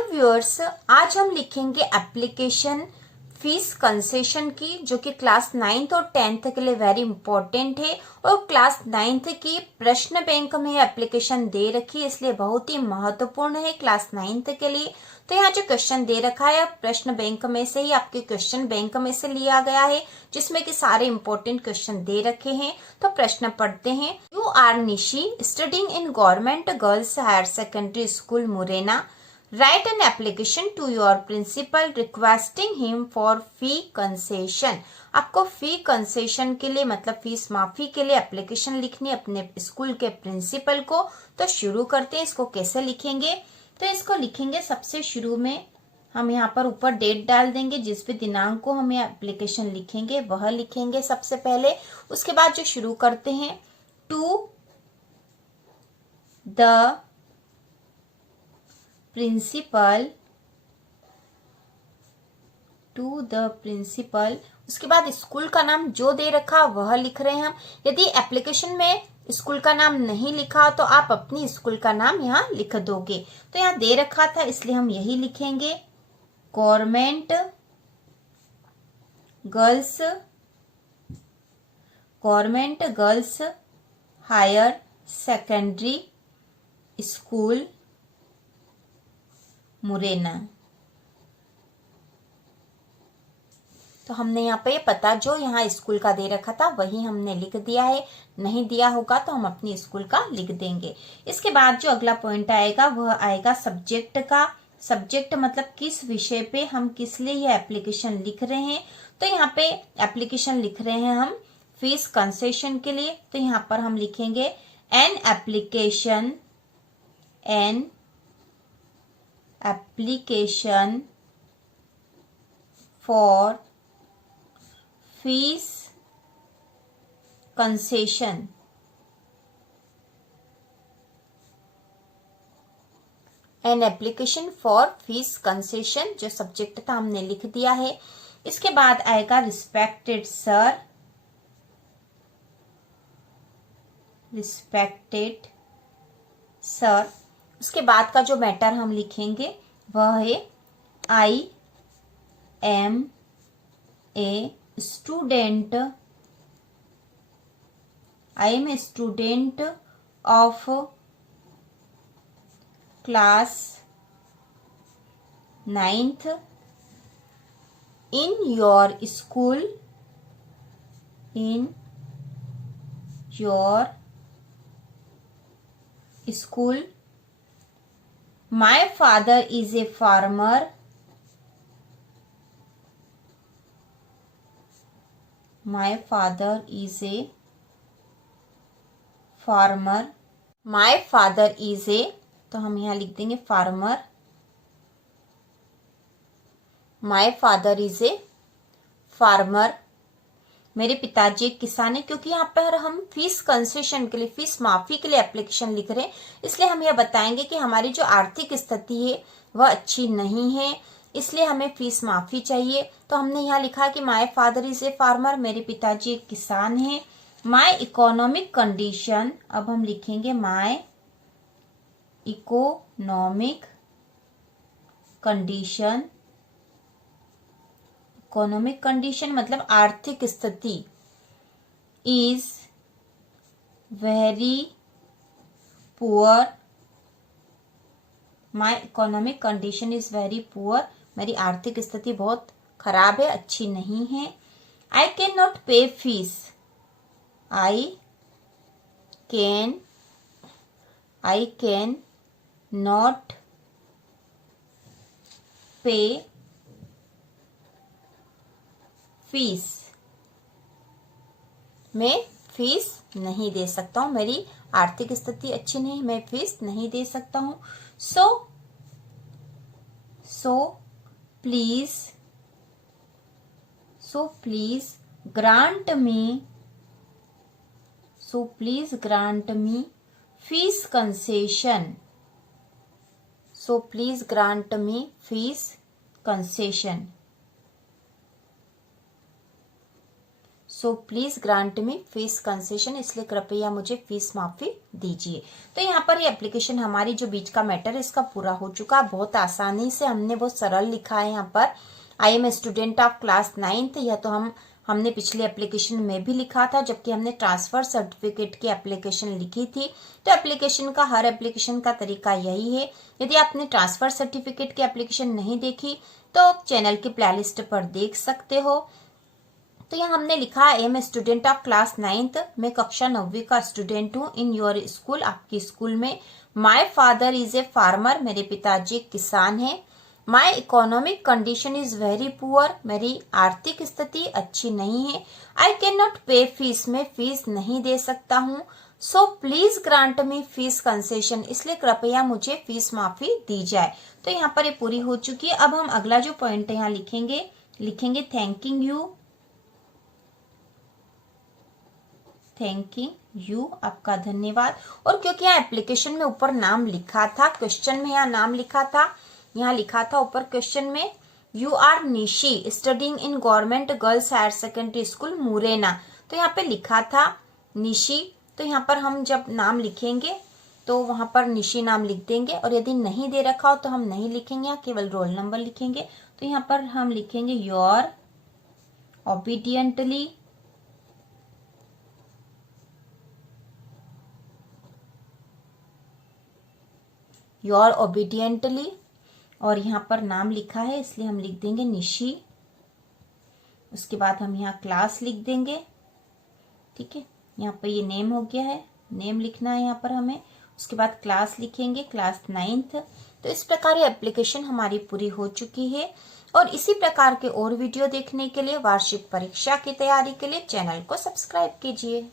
Hello viewers, आज हम लिखेंगे एप्लीकेशन फीस कंसेशन की, जो कि क्लास 9th और 10th के लिए वेरी इंपॉर्टेंट है। और क्लास 9th की प्रश्न बैंक में एप्लीकेशन दे रखी है, इसलिए बहुत ही महत्वपूर्ण है क्लास 9th के लिए। तो यहाँ जो क्वेश्चन दे रखा है प्रश्न बैंक में से ही, आपके क्वेश्चन बैंक में से लिया गया है, जिसमें कि सारे इंपॉर्टेंट क्वेश्चन दे रखे हैं। तो प्रश्न पढ़ते हैं। You are Nishi studying in government girls higher secondary school Morena. Write an application to your principal requesting him for fee concession। आपको फी कंसेशन के लिए मतलब फीस माफी के लिए एप्लीकेशन लिखनी है अपने स्कूल के प्रिंसिपल को। तो शुरू करते हैं। इसको कैसे लिखेंगे? तो इसको लिखेंगे, सबसे शुरू में हम यहाँ पर ऊपर डेट डाल देंगे, जिस भी दिनांक को हम एप्लीकेशन लिखेंगे वह लिखेंगे सबसे पहले। उसके बाद जो शुरू करते हैं, to the principal, to the principal. उसके बाद स्कूल का नाम जो दे रखा वह लिख रहे हैं हम। यदि एप्लीकेशन में स्कूल का नाम नहीं लिखा तो आप अपनी स्कूल का नाम यहाँ लिख दोगे। तो यहाँ दे रखा था इसलिए हम यही लिखेंगे, government girls higher secondary school Morena. तो हमने यहाँ पे पता जो यहाँ स्कूल का दे रखा था वही हमने लिख दिया है। नहीं दिया होगा तो हम अपनी स्कूल का लिख देंगे। इसके बाद जो अगला पॉइंट आएगा वह आएगा सब्जेक्ट का। सब्जेक्ट मतलब किस विषय पे हम किस लिए यह एप्लीकेशन लिख रहे हैं। तो यहाँ पे एप्लीकेशन लिख रहे हैं हम फीस कंसेशन के लिए। तो यहाँ पर हम लिखेंगे an application for fees concession. An application for fees concession जो सब्जेक्ट था हमने लिख दिया है। इसके बाद आएगा रिस्पेक्टेड सर। उसके बाद का जो मैटर हम लिखेंगे वह है I am a student of class 9th in your school, My father is a farmer. My father is a तो हम यहाँ लिख देंगे farmer. My father is a farmer. मेरे पिताजी एक किसान है। क्योंकि यहाँ पर हम फीस कंसेशन के लिए, फीस माफी के लिए एप्लीकेशन लिख रहे हैं, इसलिए हम यह बताएंगे कि हमारी जो आर्थिक स्थिति है वह अच्छी नहीं है, इसलिए हमें फीस माफी चाहिए। तो हमने यहाँ लिखा कि my father is a farmer, मेरे पिताजी एक किसान है। माई इकोनॉमिक कंडीशन, अब हम लिखेंगे माई इकोनॉमिक कंडीशन मतलब आर्थिक स्थिति is very poor. My economic condition is very poor, मेरी आर्थिक स्थिति बहुत खराब है, अच्छी नहीं है। I can not pay fees, I can not pay fees, मैं फीस नहीं दे सकता हूँ, मेरी आर्थिक स्थिति अच्छी नहीं, मैं फीस नहीं दे सकता हूँ। So please grant me fees concession. So please grant me fees concession, इसलिए कृपया मुझे फीस माफी दीजिए। तो यहाँ पर ये एप्लीकेशन हमारी जो बीच का मैटर है इसका पूरा हो चुका। बहुत आसानी से हमने बहुत सरल लिखा है यहाँ पर, I am a student of class 9th। यह तो हमने पिछले एप्लीकेशन में भी लिखा था, जबकि हमने ट्रांसफर सर्टिफिकेट की एप्लीकेशन लिखी थी। तो एप्लीकेशन का, हर एप्लीकेशन का तरीका यही है। यदि आपने ट्रांसफर सर्टिफिकेट की एप्लीकेशन नहीं देखी तो चैनल की प्लेलिस्ट पर देख सकते हो। तो यहाँ हमने लिखा है, am a student of class 9th, मैं कक्षा 9वीं का स्टूडेंट हूँ। इन योर स्कूल, आपकी स्कूल में। My father is a farmer, मेरे पिताजी एक किसान हैं। My economic condition is very poor, मेरी आर्थिक स्थिति अच्छी नहीं है। I can not pay fees, मैं फीस नहीं दे सकता हूँ। So please grant me fees concession, इसलिए कृपया मुझे फीस माफी दी जाए। तो यहाँ पर ये पूरी हो चुकी है। अब हम अगला जो पॉइंट है यहाँ लिखेंगे थैंकिंग यू, आपका धन्यवाद। और क्योंकि यहाँ एप्लीकेशन में ऊपर नाम लिखा था, क्वेश्चन में यहाँ नाम लिखा था, यहाँ लिखा था ऊपर क्वेश्चन में, you are Nishi studying in government girls higher secondary school Morena. तो यहाँ पे लिखा था निशी। तो यहाँ पर हम जब नाम लिखेंगे तो वहां पर निशी नाम लिख देंगे, और यदि नहीं दे रखा हो तो हम नहीं लिखेंगे, यहाँ केवल रोल नंबर लिखेंगे। तो यहाँ पर हम लिखेंगे योर ओबीडियंटली, और यहाँ पर नाम लिखा है इसलिए हम लिख देंगे निशी। उसके बाद हम यहाँ क्लास लिख देंगे, ठीक है। यहाँ पर ये नेम हो गया है, नेम लिखना है यहाँ पर हमें। उसके बाद क्लास लिखेंगे, क्लास 9th। तो इस प्रकार ये एप्लीकेशन हमारी पूरी हो चुकी है। और इसी प्रकार के और वीडियो देखने के लिए, वार्षिक परीक्षा की तैयारी के लिए चैनल को सब्सक्राइब कीजिए।